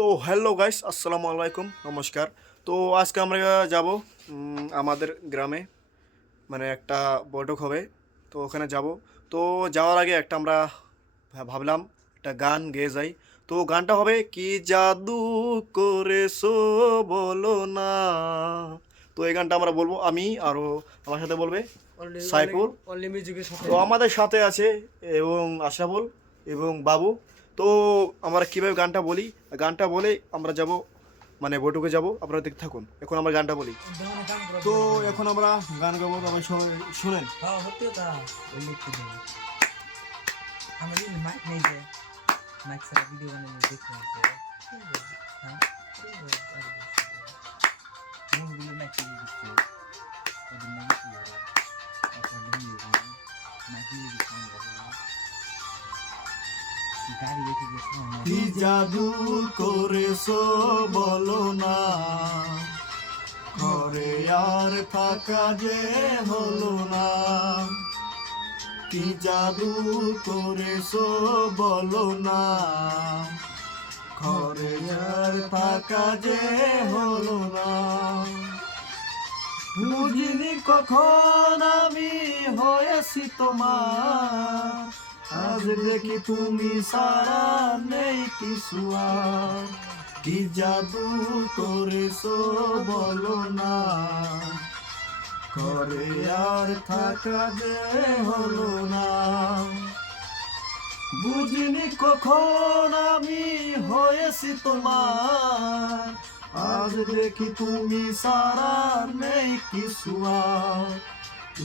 তো hello guys আসসালামু আলাইকুম নমস্কার। তো আজকে আমরা যাব আমাদের গ্রামে মানে একটা বৈঠক হবে তো ওখানে যাব। তো যাওয়ার আগে একটা আমরা ভাবলাম একটা গান গেয়ে যাই। তো গানটা হবে কি জাদু করেছ বলো না? তো এই গানটা আমরা বলব আমি আরও আমার সাথে বলবে সাইফুল। তো আমাদের সাথে আছে এবং আশরাফুল এবং বাবু। তো আমরা কীভাবে গানটা বলি? গানটা বলে আমরা যাব মানে বৈঠকে যাব। আপনারা দেখতে থাকুন। এখন আমরা গানটা বলি। তো এখন আমরা গান গাবো তবে শুনেন। হ্যাঁ কি জাদু করেছ বলো না। ঘরে আর থাকা যে হলো না। কি জাদু করেছ বলো না। ঘরে আর থাকা যে হলো না। বুঝিনি কখন আমি হয়েছি তোমার। আজ দেখি তুমি সারা নেই কিছু আর। কি জাদু করেছ বলো না। করে আর থাকা যে হলো না। বুঝিনি কখন আমি হয়েছি তোমার। আজ দেখি তুমি সারা নেই কিছু আর। কি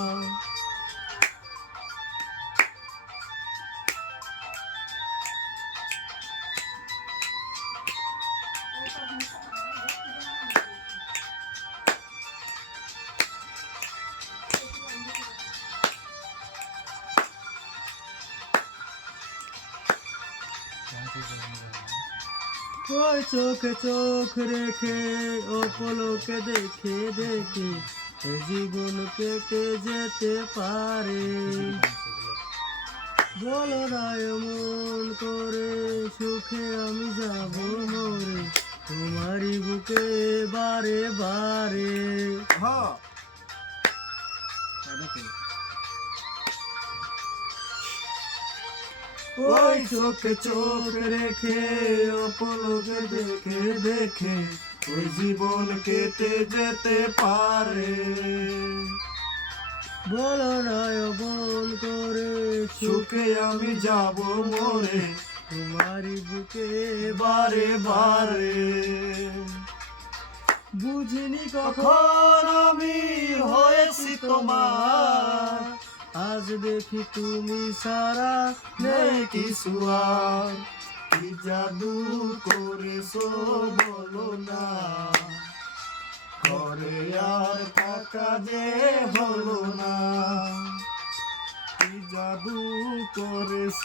ওই চোখে চোখ রেখে, ও পলকে দেখে দেখে জীবন কেটে যেতে পারে। বলো না এমন করে, সুখে আমি যাব মরে, তোমারই বুকে বারে বারে। হ্যাঁ। ওই চোখে চোখ রেখে অপলকে দেখে দেখে ওই জীবন কেটে যেতে পারে। বলো না এমন করে সুখে আমি যাব মরে তোমারই বুকে বারে বারে। বুঝিনি কখন আমি হয়েছি তোমার আজ দেখি তুমি সারা নেই কিছু আর। কি জাদু করেছ বলো না। ঘরে আর থাকা যে হলো না। কি জাদু করেছ?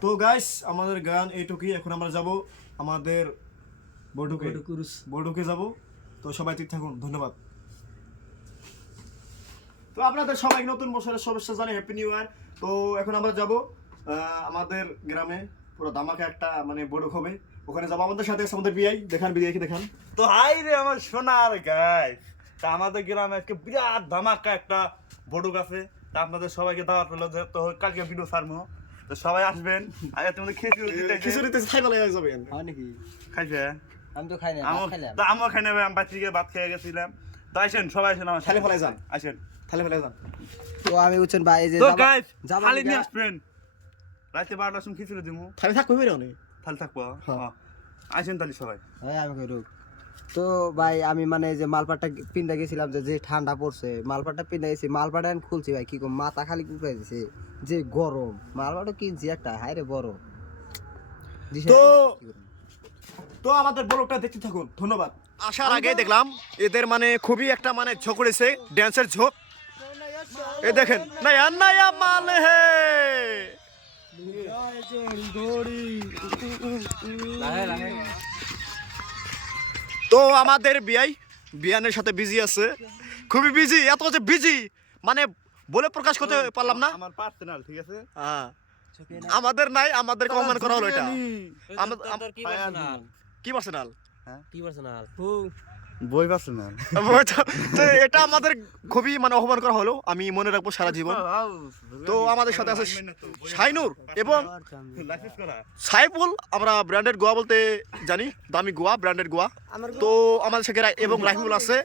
তো গাইস আমাদের গান এইটুকুই। এখন আমরা যাব আমাদের বৈঠকে কুরুস বৈঠকে যাব। তো সবাই ঠিক থাকুন। ধন্যবাদ। তো আপনাদের সবাইকে নতুন বছরের শুভেচ্ছা জানাই হ্যাপি নিউ ইয়ার তো এখন আমরা যাব আমাদের গ্রামে। পুরো ধামাকা একটা মানে বৈঠক হবে। ওখানে যাব। আমাদের সাথে আমাদের বিআই। দেখান বিআইকে দেখান। তো হাই রে আমার সোনার গাই তা আমাদের গ্রামে আজকে বিরাট ধামাকা একটা বড়ুক আছে। তা আপনাদের সবাইকে দাওয়াত হলো যে তো কালকে ভিডিও ছাড়বো। তো সবাই আসবেন। আগে তোমাদের খিচুড়ি খিচুড়িতে ছাই পালা যাবে। হয় নাকি? খাইছে? আমি তো খাই না তো আমও খাই নেবে আমি বাচ্চিকে ভাত খেয়ে গেছিলাম। তো আসেন সবাই আসেন আমার থালে ফেলাই যান। আসেন। থালে ফেলাই যান। তো আমি ভাই যে তো যাবা- গাইস যাবা নিয়ে আসবেন। রাতে বারোটার সময় খিচুড়ি দিমু। থালে থাকবে মেরে অনেক। তাহলে থাকব হ্যাঁ। হ্যাঁ। আসেন তাহলে সবাই। হ্যাঁ আমি কই রুক তো ভাই আমি মানে যে মালপাটটা পিন্দা গেছিলাম যে যে ঠান্ডা পড়ছে মালপাটটা পিন্দা গেছি মালপাটা আমি খুলছি ভাই কি মাথা খালি কুকড়াই দিছে। যে গরম মালপাটা কিনছি একটা হায় রে বড়। তো? তো আমাদের ব্লগটা দেখতে থাকুন। ধন্যবাদ। আসার আগে দেখলাম এদের মানে খুবই একটা মানে ঝোঁক রয়েছে ড্যান্সের ঝোঁক। এ দেখেন মাল হে। তো আমাদের বিয়াই বিয়ানের সাথে বিজি আছে। খুবই বিজি এত যে বিজি মানে বলে প্রকাশ করতে পারলাম না। আমার পার্সোনাল ঠিক আছে? হ্যাঁ। আমাদের নাই আমাদেরকে অপমান করা হলো এটা। আমাদের আম- তোর কি পার্সোনাল কি পার্সোনাল কি পার্সোনাল বই পার্সোনাল তো এটা আমাদের খুবই মানে অপমান করা হলো। আমি মনে রাখব সারা জীবন। তো আমাদের সাথে আছে শাইনুর এবং সাইফুল। আমরা ব্র্যান্ডেড গোয়া বলতে জানি। দামি গোয়া ব্র্যান্ডেড গোয়া। তো আমাদের সাথে এবং রাহিমুল আছে।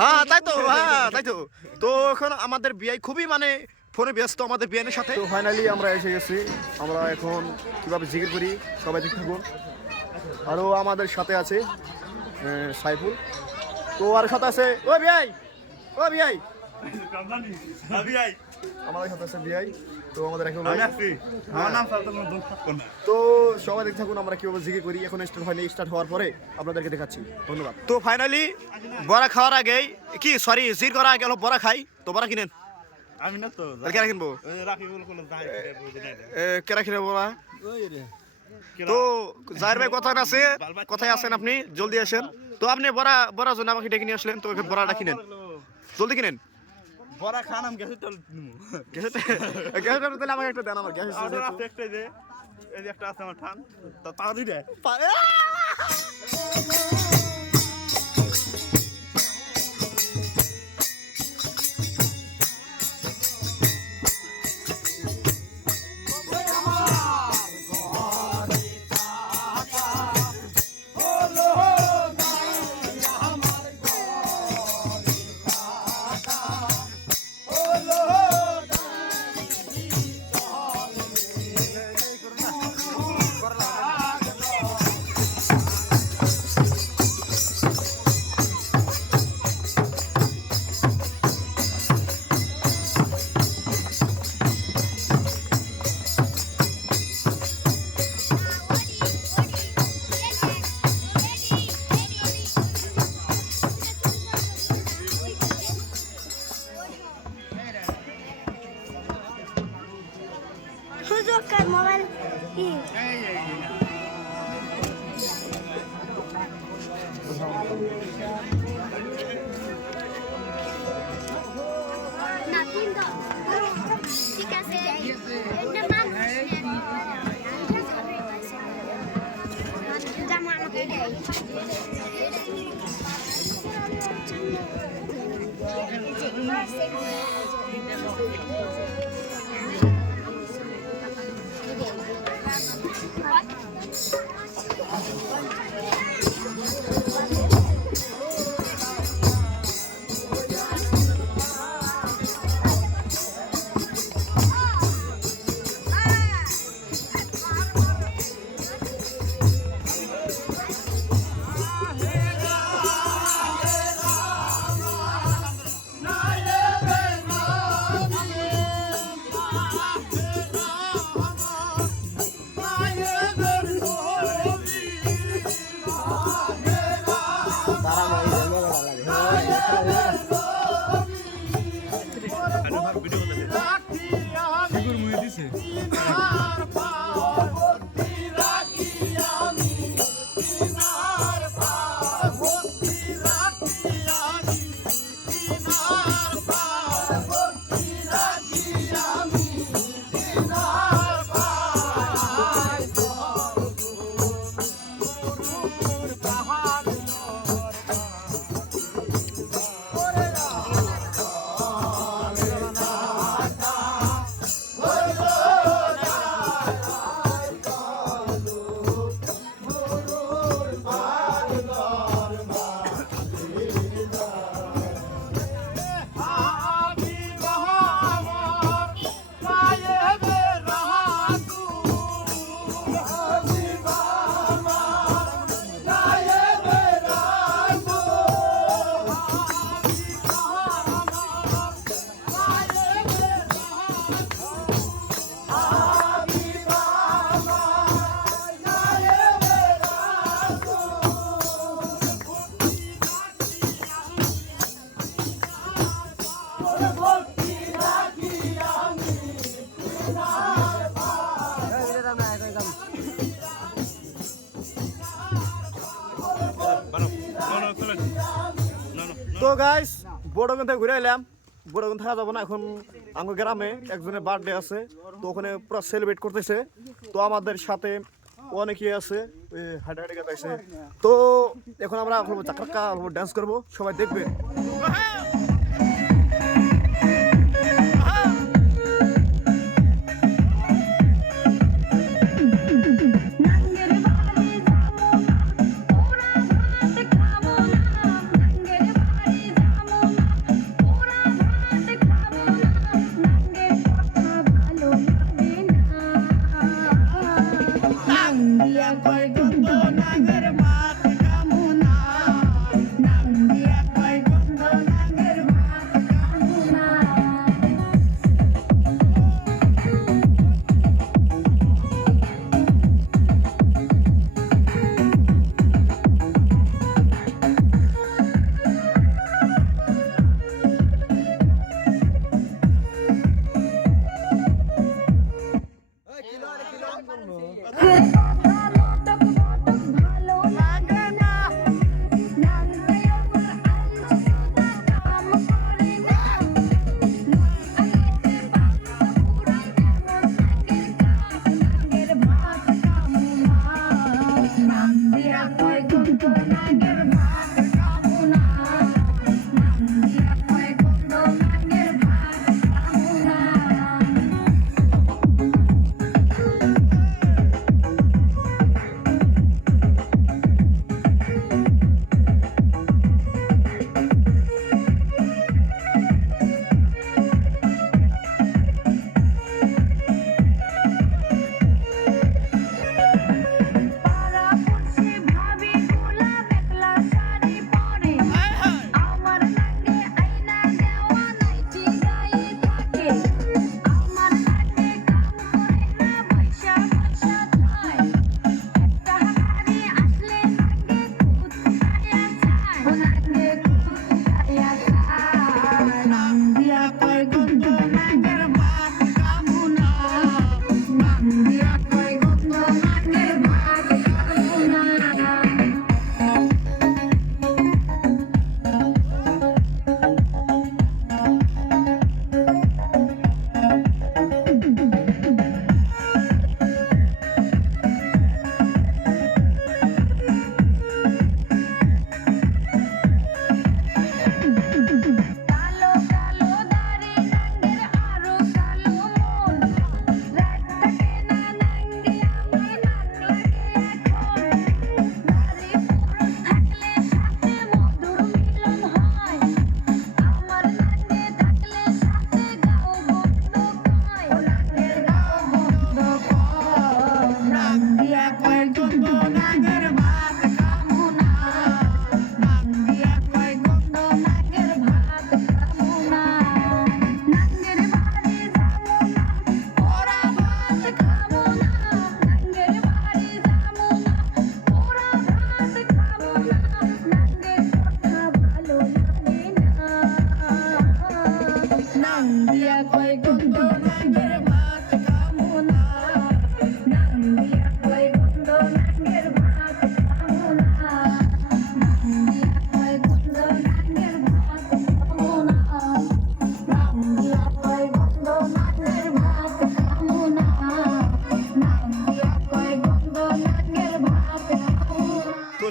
হ্যাঁ তাই তো হ্যাঁ তাই তো। তো এখন আমাদের বিয়াই খুবই মানে ফোনে ব্যস্ত আমাদের বিয়ানের সাথে। ফাইনালি আমরা এসে গেছি। আমরা এখন কীভাবে জিকির করি সবাই দেখতে থাকুন। আরও আমাদের সাথে আছে সাইফুল। তো আর সাথে আছে ও বিয়াই ও বিয়াই কামদানি আবি আই আমাদের সাথে আছে। বিয়াই তো আমাদের এখন তো সবাই দেখতে থাকুন আমরা কীভাবে জিকির করি। এখন স্টার্ট হয়নি স্টার্ট হওয়ার পরে আপনাদেরকে দেখাচ্ছি। ধন্যবাদ। তো ফাইনালি বড়া খাওয়ার আগেই কি সরি জির করার আগে বড়া খাই। তো বড়া কিনেন? আমি না তো কেরা কিনবো? কেরা বড়া? তো জাহের ভাই কথা আছে কথায় আছেন আপনি জলদি আসেন। তো আপনি বড়া বড়া জন্য আমাকে ডেকে নিয়ে আসলেন তো এখানে বড়াটা কিনেন। জলদি কিনেন। বড়া নিমু গ্যাসের গ্যাসের তাহলে আমাকে একটা দেন আমার গ্যাস অর্ডার আছে একটা যে এই যে একটা আছে আমার ঠান তো তাও দিবে చూసుకోరు మొబైల్ গাইস বড়গন থেকে ঘুরে এলাম। বড়গন থাকা যাব না, এখন আমার গ্রামে একজনের বার্থডে আছে, তো ওখানে পুরো সেলিব্রেট করতেছে। তো আমাদের সাথে অনেকে আছে ওই হাঁটা হাঁটে গেছে। তো এখন আমরা চাকরাক্কা ডান্স করব, সবাই দেখবে। I'm Acorda.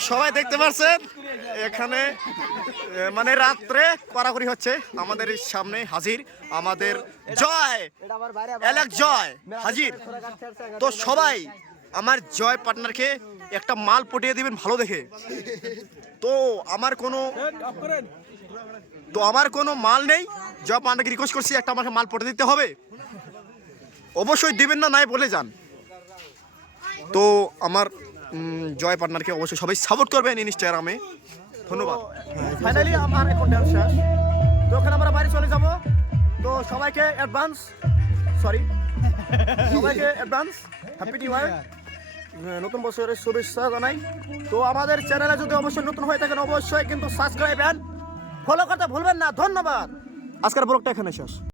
সবাই দেখতে পাচ্ছেন এখানে মানে রাত্রে কড়াকড়ি হচ্ছে আমাদের সামনে হাজির, আমাদের জয় জয়, হাজির। তো সবাই আমার জয় পার্টনারকে একটা মাল পটিয়ে দিবেন ভালো দেখে। তো আমার কোনো, তো আমার কোনো মাল নেই। জয় পার্টনারকে রিকোয়েস্ট করছি একটা আমাকে মাল পটে দিতে হবে। অবশ্যই দিবেন না, নাই বলে যান। তো আমার জয় পার্টনারকে অবশ্যই সবাই সাপোর্ট করবেন ইনস্টাগ্রামে ধন্যবাদ। ফাইনালি আমার এখন ডান্স শেষ তো ওখানে আমরা বাড়ি চলে যাব। তো সবাইকে অ্যাডভান্স সরি সবাইকে অ্যাডভান্স হ্যাপি নিউ ইয়ার নতুন বছরের শুভেচ্ছা জানাই। তো আমাদের চ্যানেলে যদি অবশ্যই নতুন হয়ে থাকেন, অবশ্যই কিন্তু সাবস্ক্রাইব অ্যান্ড ফলো করতে ভুলবেন না। ধন্যবাদ। আজকের ব্লগটা এখানে শেষ।